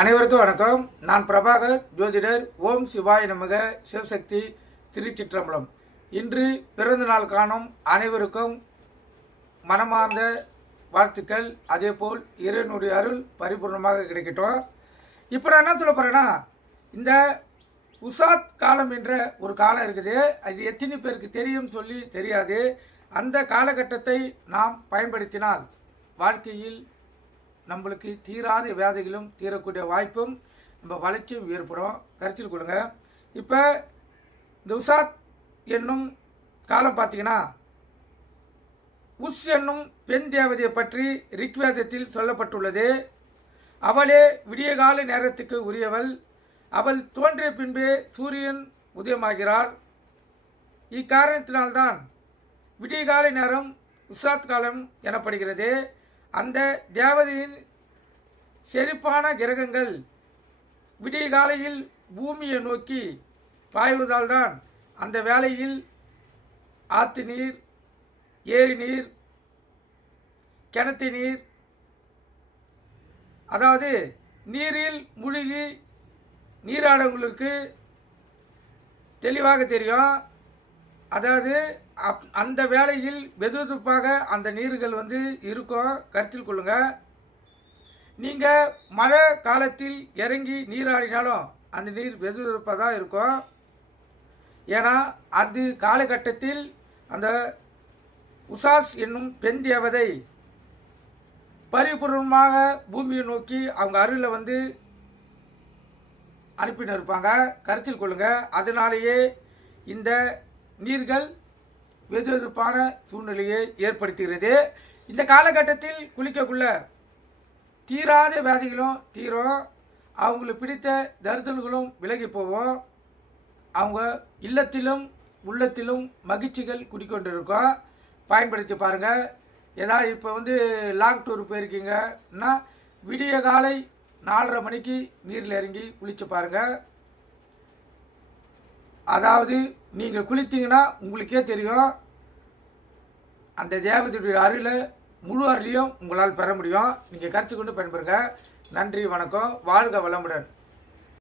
அனைவருக்கும் வணக்கம். நான் பிரபாகர் ஜோதிடர். ஓம் சிவாய நமக. சிவசக்தி திருச்சிற்றம்பலம். இன்று பிறந்த நாள் காணும் அனைவருக்கும் மனமார்ந்த வாழ்த்துக்கள். அதேபோல் இறைவனுடைய அருள் பரிபூர்ணமாக கிடைக்கட்டும். இப்போ நான் என்ன சொல்ல போகிறேன்னா, இந்த உசாத் காலம் என்ற ஒரு காலம் இருக்குது. அது எத்தனை பேருக்கு தெரியும் சொல்லி தெரியாது. அந்த காலகட்டத்தை நாம் பயன்படுத்தினால் வாழ்க்கையில் நம்மளுக்கு தீராத வியாதிகளும் தீரக்கூடிய வாய்ப்பும் நம்ம வளர்ச்சியும் ஏற்படும். கருத்தில் கொடுங்க. இப்போ இந்த உசாத் என்னும் காலம் பார்த்தீங்கன்னா, உஸ் என்னும் பெண் தேவதையை பற்றி ரிக்வேதத்தில் சொல்லப்பட்டுள்ளது. அவளே விடியகால நேரத்துக்கு உரியவள். அவள் தோன்றிய பின்பே சூரியன் உதயமாகிறார். இக்காரணத்தினால்தான் விடியகால நேரம் உசாத் காலம் எனப்படுகிறது. அந்த தேவதையின் செழிப்பான கிரகங்கள் விடிய காலையில் பூமியை நோக்கி பாய்வதால் தான் அந்த வேளையில் ஆற்று நீர், ஏரி நீர், கிணத்து நீர், அதாவது நீரில் மூழ்கி நீராடவங்களுக்கு தெளிவாக தெரியும். அதாவது அந்த வேளையில் வெதுவெதுப்பாக அந்த நீர்கள் இருக்கும். கருத்தில் கொள்ளுங்க. நீங்கள் மழை காலத்தில் இறங்கி நீராடினாலும் அந்த நீர் வெதுவெதுப்பாக தான் இருக்கும். ஏன்னா அது காலகட்டத்தில் அந்த உசாஸ் என்னும் பெண் தேவதை பரிபூர்ணமாக பூமியை நோக்கி அவங்க அருளை அனுப்பின்னு இருப்பாங்க. கருத்தில் கொள்ளுங்க. அதனாலேயே இந்த நீர்கள் வெதுவெதுப்பான சூழ்நிலையை ஏற்படுத்துகிறது. இந்த காலகட்டத்தில் குளிக்கக்குள்ள தீராத வியாதிகளும் தீரும். அவங்களுக்கு பிடித்த தரித்திரங்களும் விலகி போவோம். அவங்க இல்லத்திலும் உள்ளத்திலும் மகிழ்ச்சிகள் குடிக்கொண்டிருக்கும். பயன்படுத்தி பாருங்கள். ஏதாவது இப்போ லாங் டூர் போயிருக்கீங்கன்னா விடிய காலை 4:30 மணிக்கு நீரில் இறங்கி குளித்து பாருங்கள். அதாவது நீங்கள் குளித்தீங்கன்னா உங்களுக்கே தெரியும், அந்த தேவதையுடைய அருளை முழு அருளையும் உங்களால் பெற முடியும். நீங்கள் கருத்து கொண்டு பயன்பெறுங்க. நன்றி, வணக்கம். வாழ்க வளமுடன்.